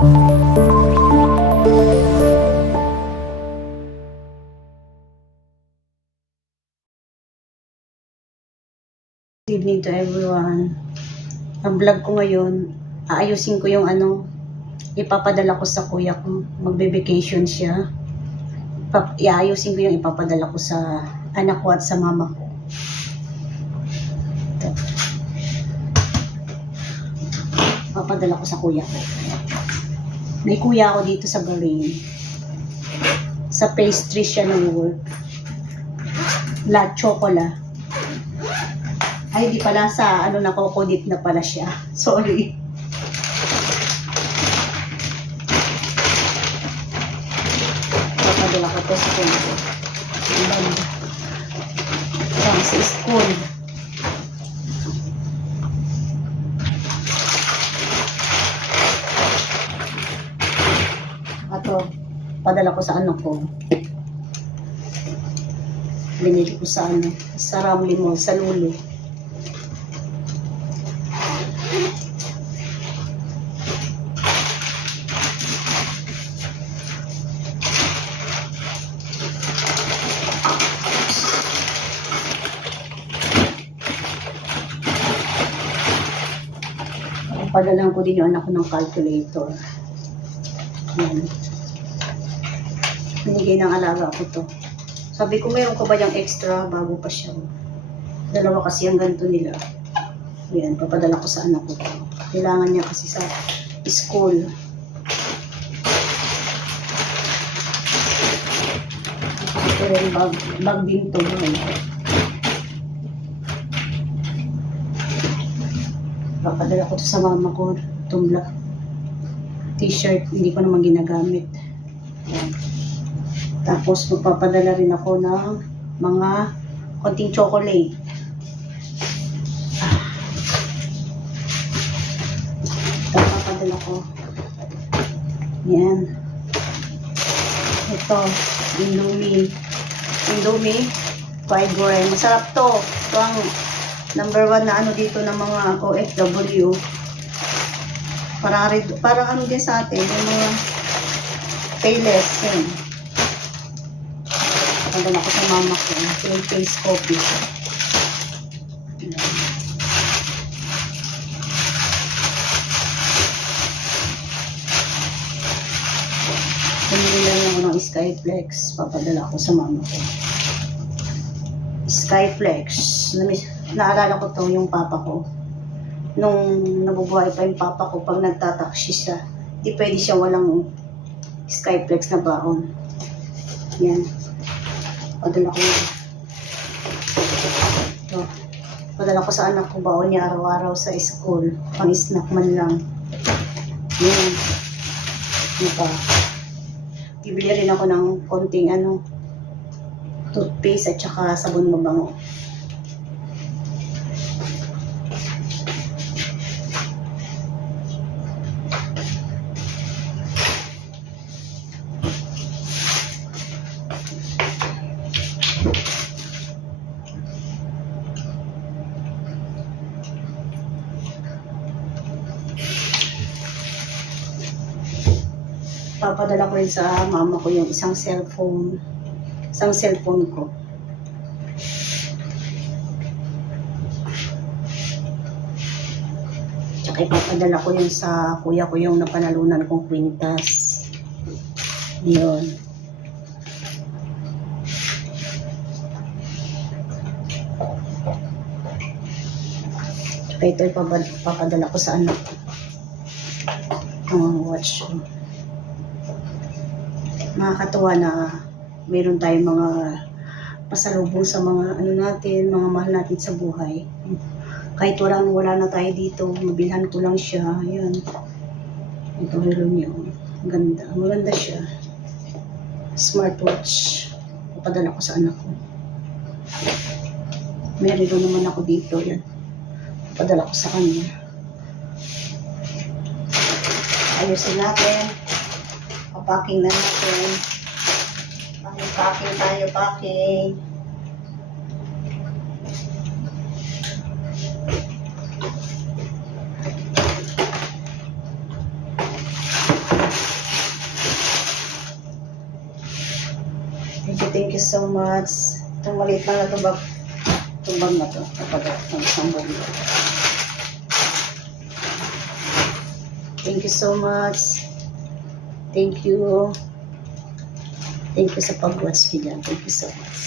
Good evening to everyone. Ang vlog ko ngayon, aayusin ko yung ipapadala ko sa kuya ko. Magbe-vacation siya. Iayusin ko yung ipapadala ko sa anak ko at sa mama ko. Ito. Ipapadala ko sa kuya ko. May kuya ako dito sa Bahrain. Sa pastry siya nag-work. La Chocola. Ay, di pala sa nakokodit na pala siya. Sorry. Papadala ko to sa kuya ko. Sa school. Ato, padala ko sa anak ko. Binili ko sa sa Ramli Mall, sa Lulu. Padalan ko din yung anak ko ng calculator. Yan. Binigay ng alaga ko to. Sabi ko, mayroon ko ba yung extra bago pa siya? Dalawa kasi ang ganito nila. Yan, papadala ko sa anak ko to. Kailangan niya kasi sa school. Ito rin bag din to. Papadala ko to sa mama ko. Itong black t-shirt, hindi ko naman ginagamit. Ayan. Tapos magpapadala rin ako ng mga konting chocolate. Ito papadala ko. Ayan. Ito, Indomie. Indomie, fried rice. Masarap to. Ito ang number 1 na dito ng mga OFW. Parang din sa atin, yung mga payless. Yan. Padala ko sa mama ko. Yung face coffee. Pumili lang ako ng Skyflex. Papadala ko sa mama ko. Skyflex. Naalala ko to yung papa ko. Nung nabubuhay pa yung papa ko, pag nagtataksi siya, di pwede siya walang Skyflex na baon. Yan. Padala ko yun. Ito. Padala ko sa anak ko baon niya araw-araw sa school. Pang snack man lang. Yan. Ano pa? Bibili rin ako ng konting toothpaste at saka sabon mabango. Papadala ko rin sa mama ko yung isang cellphone ko. Tsaka ipapadala ko yung sa kuya ko yung napanalunan kong kwintas. Yun. Tsaka ito ipapadala ko sa anak ko. Ang watch ko. Nakakatuwa na mayroon tayong mga pasalubong sa mga natin, mga mahal natin sa buhay. Kahit wala na tayo dito, mabilhan ko lang siya. Ayan. Ito meron niyo. Ganda. Maganda siya. Smartwatch. Papadala ko sa anak ko. Meron naman ako dito. Yan. Papadala ko sa kanya. Ayusin natin. Packing na natin. Packing tayo, packing. you so much. Itong maliit lang na tubag. Tubag na to. Kapag ang sambog na. Thank you so much. Thank you. Thank you sa pag-watch ko dyan. Thank you so much.